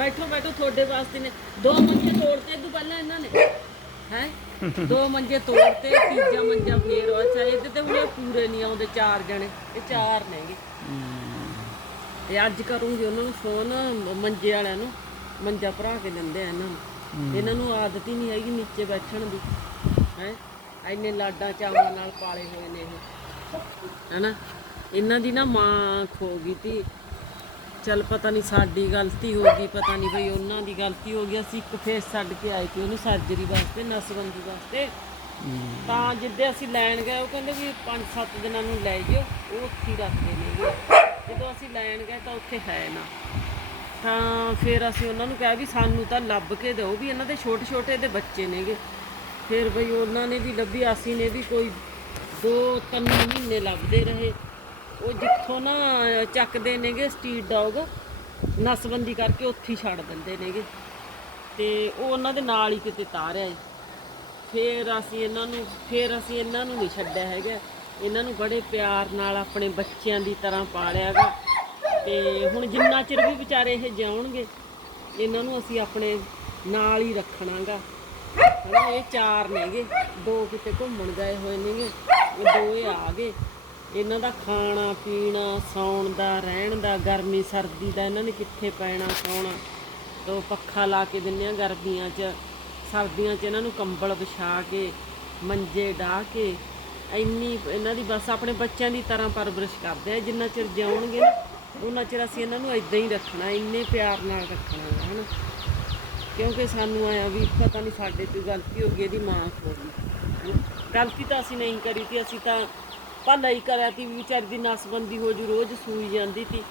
ਬੈਠੋ ਬੈਠੋ ਤੁਹਾਡੇ ਵਾਸਤੇ ਨੇ। ਦੋ ਮੰਜੇ ਤੋੜਤੇ ਤੂੰ ਪਹਿਲਾਂ ਇਹਨਾਂ ਨੇ। ਹੈ? ਦੋ ਮੰਜੇ ਤੋੜਤੇ ਤੀਜਾ ਮੰਜਾ ਫੇਰ ਅੱਛਾ ਇਹਦੇ ਤੇ ਹੁਣ ਪੂਰੇ ਨਹੀਂ ਆਉਂਦੇ ਚਾਰ ਜਣੇ। ਇਹ ਚਾਰ ਨੇਗੇ ਤੇ ਅੱਜ ਕਰੂੰਗੀ ਉਹਨਾਂ ਨੂੰ ਫੋਨ ਮੰਜੇ ਵਾਲਿਆਂ ਨੂੰ। ਮੰਜਾ ਭਰਾ ਕੇ ਦਿੰਦੇ ਆ ਇਹਨਾਂ ਨੂੰ। ਇਹਨਾਂ ਨੂੰ ਆਦਤ ਹੀ ਨਹੀਂ ਹੈਗੀ ਨੀਚੇ ਬੈਠਣ ਦੀ। ਹੈ? ਐਨੇ ਲਾਡਾਂ ਚਾਵਾਂ ਨਾਲ ਪਾਲੇ ਹੋਏ ਨੇ ਇਹ। ਹੈਨਾ? ਇਹਨਾਂ ਦੀ ਨਾ ਮਾਂ ਖੋ ਗਈ ਤੀ। ਚੱਲ ਪਤਾ ਨਹੀਂ ਸਾਡੀ ਗਲਤੀ ਹੋ ਗਈ, ਪਤਾ ਨਹੀਂ ਬਈ ਉਹਨਾਂ ਦੀ ਗਲਤੀ ਹੋ ਗਈ, ਅਸੀਂ ਇੱਕ ਫੇਸ ਛੱਡ ਕੇ ਆਏ ਕਿ ਉਹਨੂੰ ਸਰਜਰੀ ਵਾਸਤੇ ਨਸਬੰਦੀ ਵਾਸਤੇ। ਤਾਂ ਜਿੱਦੇ ਅਸੀਂ ਲੈਣ ਗਏ, ਉਹ ਕਹਿੰਦੇ ਵੀ 5-7 ਦਿਨਾਂ ਨੂੰ ਲੈ ਜਿਓ, ਉਹ ਉੱਥੇ ਹੀ ਰੱਖਦੇ ਨੇਗੇ ਜਦੋਂ ਅਸੀਂ ਲੈਣ ਗਏ ਤਾਂ ਉੱਥੇ ਹੈ ਨਾ। ਤਾਂ ਫਿਰ ਅਸੀਂ ਉਹਨਾਂ ਨੂੰ ਕਿਹਾ ਵੀ ਸਾਨੂੰ ਤਾਂ ਲੱਭ ਕੇ ਦਿਓ ਵੀ ਇਹਨਾਂ ਦੇ ਛੋਟੇ ਛੋਟੇ ਦੇ ਬੱਚੇ ਨੇਗੇ। ਫਿਰ ਬਈ ਉਹਨਾਂ ਨੇ ਵੀ ਲੱਭੀ, ਅਸੀਂ ਨੇ ਵੀ ਕੋਈ 2-3 ਮਹੀਨੇ ਲੱਭਦੇ ਰਹੇ। ਉਹ ਜਿੱਥੋਂ ਨਾ, ਚੱਕਦੇ ਨੇਗੇ ਸਟਰੀਟ ਡੌਗ। ਨਸਬੰਦੀ ਕਰਕੇ ਉੱਥੇ ਹੀ ਛੱਡ ਦਿੰਦੇ ਨੇਗੇ। ਤੇ ਉਹ ਉਹਨਾਂ ਦੇ ਨਾਲ ਹੀ ਕਿਤੇ ਤਾਰਿਆ ਏ। ਫਿਰ ਅਸੀਂ ਇਹਨਾਂ ਨੂੰ, ਫਿਰ ਅਸੀਂ ਇਹਨਾਂ ਨੂੰ ਨਹੀਂ ਛੱਡਿਆ ਹੈਗਾ। ਇਹਨਾਂ ਨੂੰ ਬੜੇ ਪਿਆਰ ਨਾਲ ਆਪਣੇ ਬੱਚਿਆਂ ਦੀ ਤਰ੍ਹਾਂ ਪਾਲਿਆਗਾ ਤੇ ਹੁਣ ਜਿੰਨਾ ਚਿਰ ਵੀ ਵਿਚਾਰੇ ਇਹ ਜਿਉਣਗੇ, ਇਹਨਾਂ ਨੂੰ ਅਸੀਂ ਆਪਣੇ ਨਾਲ ਹੀ ਰੱਖਣਾਗਾ ਹਨਾ, ਇਹ ਚਾਰ ਨੇਗੇ। ਦੋ ਕਿਤੇ ਘੁੰਮਣ ਗਏ ਹੋਏ ਨੇਗੇ, ਇਹ ਦੋ ਇਹ ਆ ਗਏ। ਇਹਨਾਂ ਦਾ ਖਾਣਾ, ਪੀਣਾ, ਸੌਣ ਦਾ, ਰਹਿਣ ਦਾ, ਗਰਮੀ, ਸਰਦੀ ਦਾ ਇਹਨਾਂ ਨੇ ਕਿੱਥੇ ਪੈਣਾ, ਸੌਣਾ। ਤੋ ਪੱਖਾ ਲਾ ਕੇ ਦਿੰਨੇ ਆ ਗਰਮੀਆਂ 'ਚ, ਸਰਦੀਆਂ 'ਚ ਇਹਨਾਂ ਨੂੰ ਕੰਬਲ ਵਿਛਾ ਕੇ, ਮੰਜੇ ਢਾ ਕੇ, ਇੰਨੀ ਇਹਨਾਂ ਦੀ ਬਸ ਆਪਣੇ ਬੱਚਿਆਂ ਦੀ ਤਰ੍ਹਾਂ ਪਰਵਰਿਸ਼ ਕਰਦੇ ਆ, ਜਿੰਨਾ ਚਿਰ ਜਿਉਣਗੇ ਉਹਨਾਂ ਚਿਰ ਅਸੀਂ ਇਹਨਾਂ ਨੂੰ ਇਦਾਂ ਹੀ ਰੱਖਣਾ, ਇੰਨੇ ਪਿਆਰ ਨਾਲ ਰੱਖਣਾ ਹੈ ਹਨਾ। ਕਿਉਂਕਿ ਸਾਨੂੰ ਆਇਆ ਵੀ ਪਤਾ ਨਹੀਂ ਸਾਡੇ ਤੋਂ ਗਲਤੀ ਹੋ ਗਈ, ਇਹਦੀ ਮਾਂ ਹੋ ਗਈ। ਗਲਤੀ ਤਾਂ ਅਸੀਂ ਨਹੀਂ ਕਰੀ ਤੀ ਅਸੀਂ ਤਾਂ ਭਲਾ ਹੀ ਕਰਿਆ ਤੀ ਵੀ ਵਿਚਾਰੀ ਦੀ ਨਸਬੰਦੀ ਹੋ ਜੂ ਰੋਜ਼ ਸੂਈ ਜਾਂਦੀ ਤੀ।